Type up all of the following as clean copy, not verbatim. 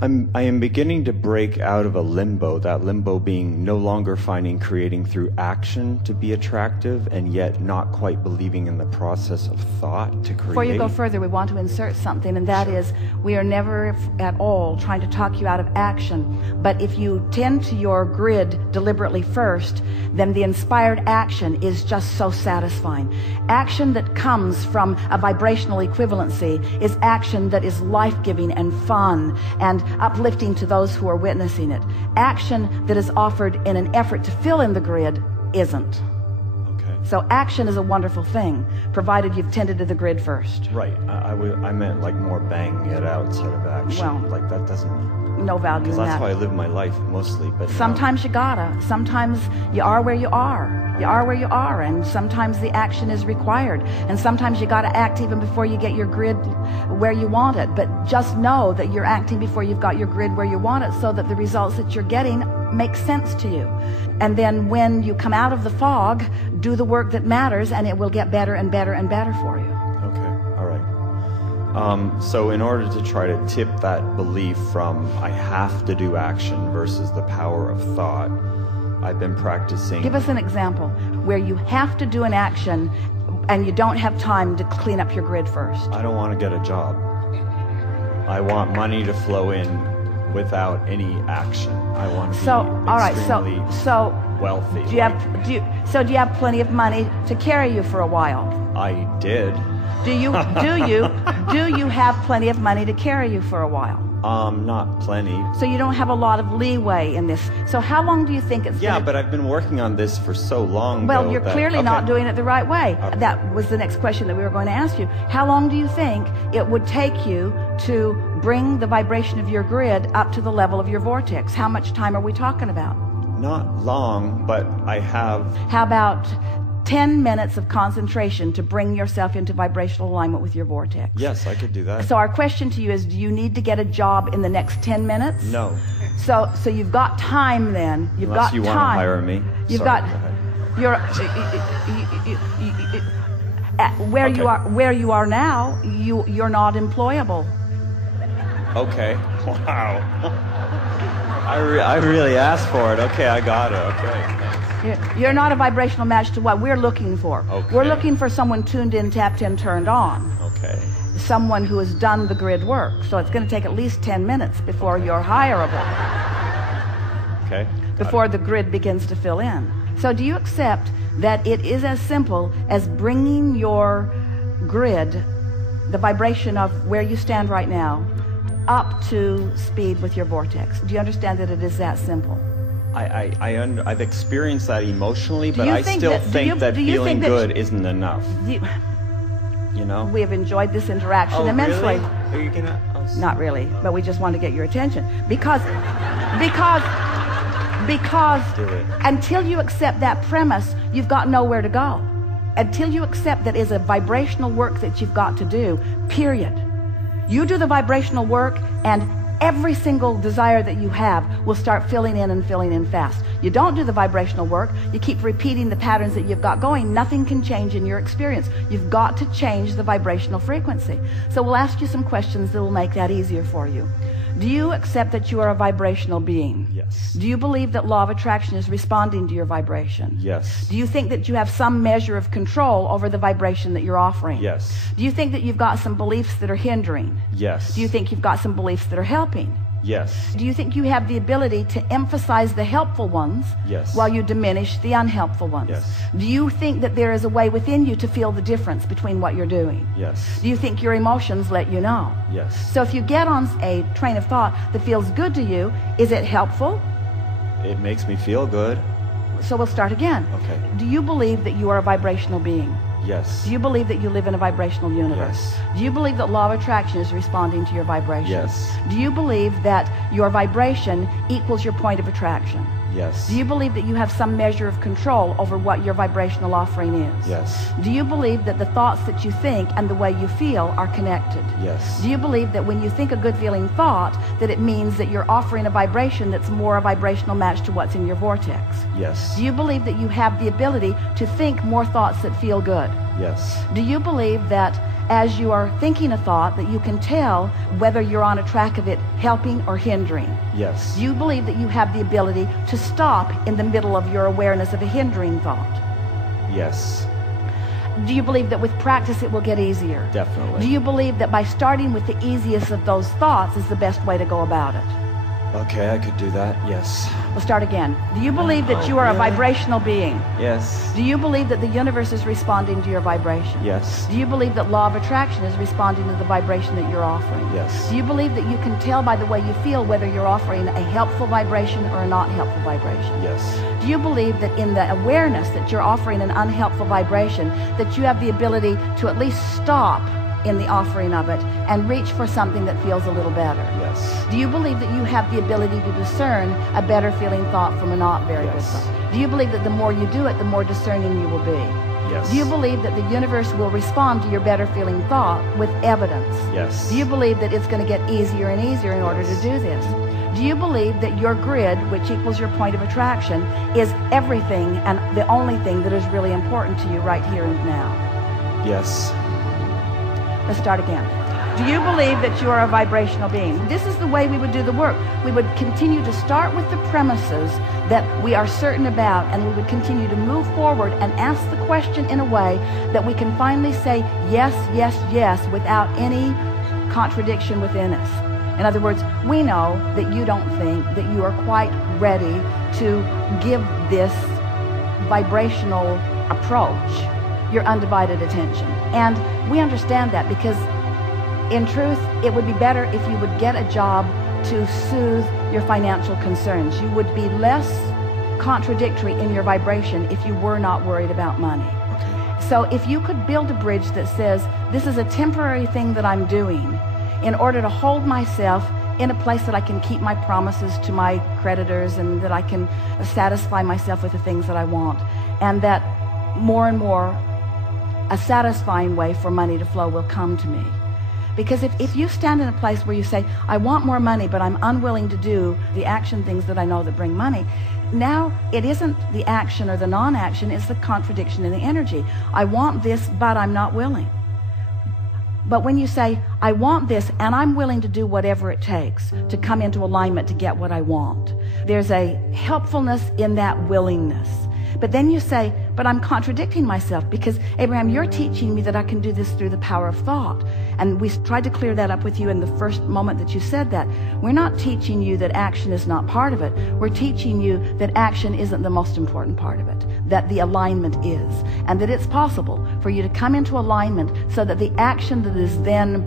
I am beginning to break out of a limbo, that limbo being no longer finding creating through action to be attractive, and yet not quite believing in the process of thought to create. Before you go further, we want to insert something, and that is, we are never at all trying to talk you out of action. But if you tend to your grid deliberately first, then the inspired action is just so satisfying. Action that comes from a vibrational equivalency is action that is life-giving and fun and uplifting to those who are witnessing it. Action that is offered in an effort to fill in the grid isn't. Okay. So action is a wonderful thing, provided you've tended to the grid first. Right. I meant like more banging it out sort of action. Well, like that doesn't... No value in that. Because that's how I live my life mostly. But sometimes you gotta. Sometimes you are where you are. You are where you are, and sometimes the action is required. And sometimes you gotta act even before you get your grid where you want it. But just know that you're acting before you've got your grid where you want it, so that the results that you're getting make sense to you. And then when you come out of the fog, do the work that matters, and it will get better and better and better for you. So in order to try to tip that belief from I have to do action versus the power of thought, I've been practicing. Give us an example where you have to do an action and you don't have time to clean up your grid first. I don't want to get a job. I want money to flow in without any action. I want to be extremely wealthy. Do you have plenty of money to carry you for a while? I did. Do you have plenty of money to carry you for a while? Not plenty. So you don't have a lot of leeway in this. So how long do you think it's Yeah, but I've been working on this for so long. Well, you're clearly not doing it the right way. Okay. That was the next question that we were going to ask you. How long do you think it would take you to bring the vibration of your grid up to the level of your vortex? How much time are we talking about? Not long, but I have... How about 10 minutes of concentration to bring yourself into vibrational alignment with your vortex? Yes, I could do that. So our question to you is, do you need to get a job in the next 10 minutes? No. So you've got time then. You've Unless got you time. want to hire me. You've Sorry, got... go ahead. Where you are now, you're not employable. Okay. Wow. I really asked for it. Okay, I got it. Okay. You're not a vibrational match to what we're looking for. Okay. We're looking for someone tuned in, tapped in, turned on. Okay. Someone who has done the grid work. So it's going to take at least 10 minutes before you're hireable. Okay. Before the grid begins to fill in. So do you accept that it is as simple as bringing your grid, the vibration of where you stand right now, up to speed with your vortex? Do you understand that it is that simple? I've experienced that emotionally, but I still think that feeling good isn't enough. You know? We have enjoyed this interaction immensely. Really? Are you gonna? Oh, not really, but we just want to get your attention. Because until you accept that premise, you've got nowhere to go. Until you accept that is a vibrational work that you've got to do, period. You do the vibrational work, and every single desire that you have will start filling in fast. You don't do the vibrational work, you keep repeating the patterns that you've got going, nothing can change in your experience. You've got to change the vibrational frequency. So we'll ask you some questions that will make that easier for you. Do you accept that you are a vibrational being? Yes. Do you believe that law of attraction is responding to your vibration? Yes. Do you think that you have some measure of control over the vibration that you're offering? Yes. Do you think that you've got some beliefs that are hindering? Yes. Do you think you've got some beliefs that are helping? Yes. Do you think you have the ability to emphasize the helpful ones Yes. while you diminish the unhelpful ones? Yes. Do you think that there is a way within you to feel the difference between what you're doing? Yes. Do you think your emotions let you know? Yes. So if you get on a train of thought that feels good to you, is it helpful? It makes me feel good. So we'll start again. Okay. Do you believe that you are a vibrational being? Yes. Do you believe that you live in a vibrational universe? Yes. Do you believe that law of attraction is responding to your vibration? Yes. Do you believe that your vibration equals your point of attraction? Yes. Do you believe that you have some measure of control over what your vibrational offering is? Yes. Do you believe that the thoughts that you think and the way you feel are connected? Yes. Do you believe that when you think a good feeling thought, that it means that you're offering a vibration that's more a vibrational match to what's in your vortex? Yes. Do you believe that you have the ability to think more thoughts that feel good? Yes. Do you believe that as you are thinking a thought, that you can tell whether you're on a track of it helping or hindering? Yes. Do you believe that you have the ability to stop in the middle of your awareness of a hindering thought? Yes. Do you believe that with practice it will get easier? Definitely. Do you believe that by starting with the easiest of those thoughts is the best way to go about it? Okay, I could do that. Yes. We'll start again. Do you believe that you are a vibrational being? Yes. Do you believe that the universe is responding to your vibration? Yes. Do you believe that law of attraction is responding to the vibration that you're offering? Yes. Do you believe that you can tell by the way you feel whether you're offering a helpful vibration or a not helpful vibration? Yes. Do you believe that in the awareness that you're offering an unhelpful vibration, that you have the ability to at least stop in the offering of it and reach for something that feels a little better? Yes. Do you believe that you have the ability to discern a better feeling thought from a not very good thought? Do you believe that the more you do it, the more discerning you will be? Yes. Do you believe that the universe will respond to your better feeling thought with evidence? Yes. Do you believe that it's going to get easier and easier in order to do this? Do you believe that your grid, which equals your point of attraction, is everything and the only thing that is really important to you right here and now? Yes. Let's start again. Do you believe that you are a vibrational being? This is the way we would do the work. We would continue to start with the premises that we are certain about, and we would continue to move forward and ask the question in a way that we can finally say yes, yes, yes without any contradiction within us. In other words, we know that you don't think that you are quite ready to give this vibrational approach your undivided attention. And we understand that because in truth, it would be better if you would get a job to soothe your financial concerns. You would be less contradictory in your vibration if you were not worried about money. Okay. So if you could build a bridge that says, this is a temporary thing that I'm doing in order to hold myself in a place that I can keep my promises to my creditors and that I can satisfy myself with the things that I want, and that more and more a satisfying way for money to flow will come to me. Because if you stand in a place where you say, I want more money, but I'm unwilling to do the action things that I know that bring money, now it isn't the action or the non-action, it's the contradiction in the energy. I want this, but I'm not willing. But when you say, I want this, and I'm willing to do whatever it takes to come into alignment to get what I want, there's a helpfulness in that willingness. But then you say, but I'm contradicting myself because, Abraham, you're teaching me that I can do this through the power of thought. And we tried to clear that up with you in the first moment that you said that. We're not teaching you that action is not part of it. We're teaching you that action isn't the most important part of it, that the alignment is, and that it's possible for you to come into alignment so that the action that is then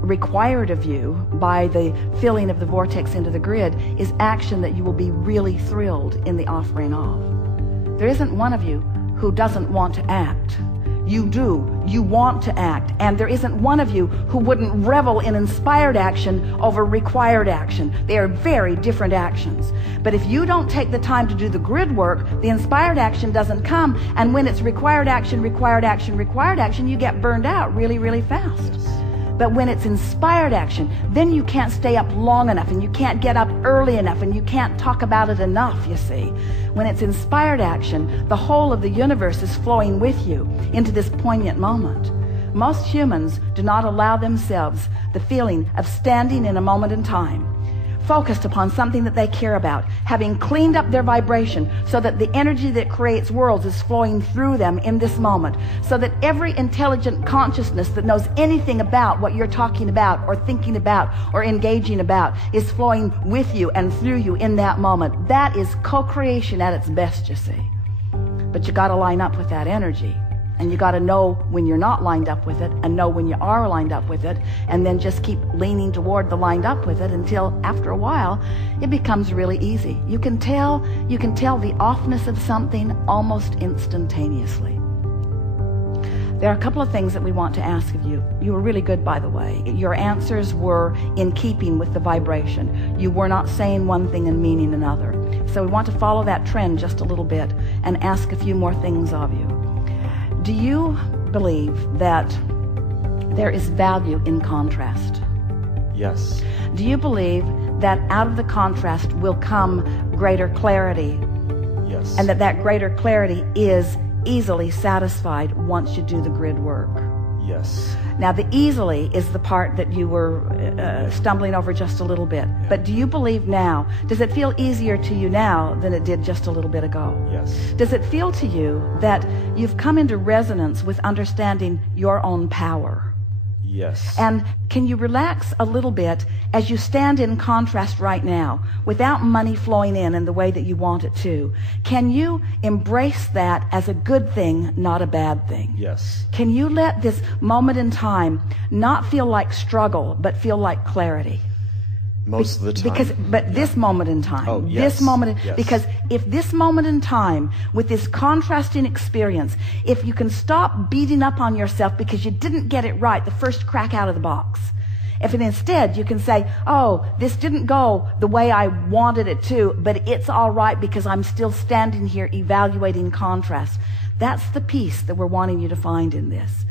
required of you by the filling of the vortex into the grid is action that you will be really thrilled in the offering of. There isn't one of you who doesn't want to act. You do. You want to act. And there isn't one of you who wouldn't revel in inspired action over required action. They are very different actions. But if you don't take the time to do the grid work, the inspired action doesn't come. And when it's required action, required action, required action, you get burned out really, really fast. But when it's inspired action, then you can't stay up long enough, and you can't get up early enough, and you can't talk about it enough, you see. When it's inspired action, the whole of the universe is flowing with you into this poignant moment. Most humans do not allow themselves the feeling of standing in a moment in time, focused upon something that they care about, having cleaned up their vibration so that the energy that creates worlds is flowing through them in this moment, so that every intelligent consciousness that knows anything about what you're talking about or thinking about or engaging about is flowing with you and through you in that moment. That is co-creation at its best, you see. But you got to line up with that energy. And you got to know when you're not lined up with it and know when you are lined up with it, and then just keep leaning toward the lined up with it until after a while it becomes really easy. You can tell the offness of something almost instantaneously. There are a couple of things that we want to ask of you. You were really good, by the way. Your answers were in keeping with the vibration. You were not saying one thing and meaning another. So we want to follow that trend just a little bit and ask a few more things of you. Do you believe that there is value in contrast? Yes. Do you believe that out of the contrast will come greater clarity? Yes. And that greater clarity is easily satisfied once you do the grid work? Yes. Now, the easily is the part that you were stumbling over just a little bit. Yeah. But do you believe now, does it feel easier to you now than it did just a little bit ago? Yes. Does it feel to you that you've come into resonance with understanding your own power? Yes. And can you relax a little bit as you stand in contrast right now, without money flowing in the way that you want it to? Can you embrace that as a good thing, not a bad thing? Yes. Can you let this moment in time not feel like struggle, but feel like clarity? Most of the time. This moment in time. Oh, yes. This moment, yes. Because if this moment in time, with this contrasting experience, if you can stop beating up on yourself because you didn't get it right the first crack out of the box, if instead you can say, oh, this didn't go the way I wanted it to, but it's all right because I'm still standing here evaluating contrast. That's the peace that we're wanting you to find in this.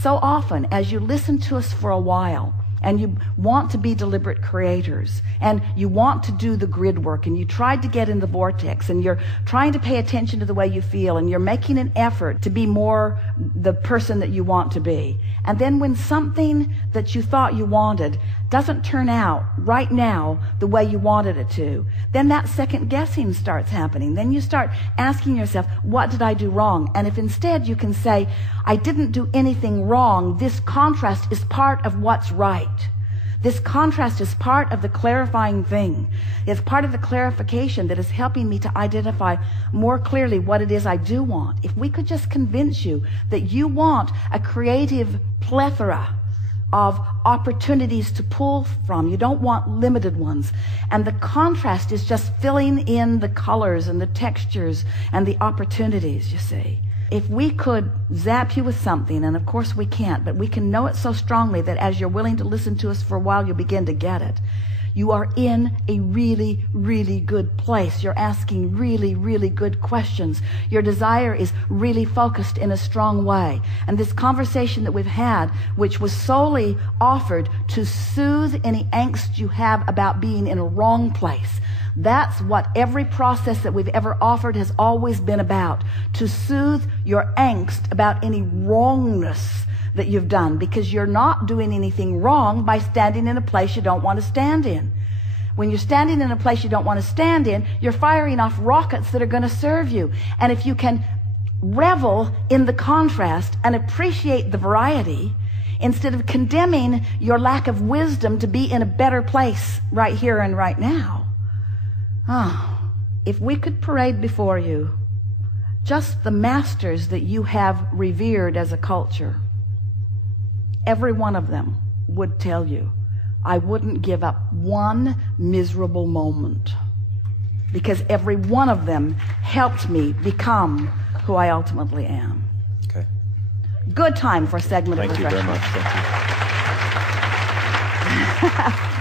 So often, as you listen to us for a while, and you want to be deliberate creators, and you want to do the grid work, and you tried to get in the vortex, and you're trying to pay attention to the way you feel, and you're making an effort to be more the person that you want to be. And then when something that you thought you wanted doesn't turn out right now the way you wanted it to, then that second guessing starts happening. Then you start asking yourself, what did I do wrong? And if instead you can say, I didn't do anything wrong, this contrast is part of what's right. This contrast is part of the clarifying thing. It's part of the clarification that is helping me to identify more clearly what it is I do want. If we could just convince you that you want a creative plethora of opportunities to pull from. You don't want limited ones. And the contrast is just filling in the colors and the textures and the opportunities, you see. If we could zap you with something, and of course we can't, but we can know it so strongly that as you're willing to listen to us for a while, you'll begin to get it. You are in a really, really good place. You're asking really, really good questions. Your desire is really focused in a strong way. And this conversation that we've had, which was solely offered to soothe any angst you have about being in a wrong place, that's what every process that we've ever offered has always been about, to soothe your angst about any wrongness that you've done, because you're not doing anything wrong by standing in a place you don't want to stand in. When you're standing in a place you don't want to stand in, you're firing off rockets that are going to serve you. And if you can revel in the contrast and appreciate the variety, instead of condemning your lack of wisdom to be in a better place right here and right now, if we could parade before you just the masters that you have revered as a culture, every one of them would tell you, I wouldn't give up one miserable moment, because every one of them helped me become who I ultimately am. Okay. Good time for a segment of refreshment. Thank you very much. Thank you.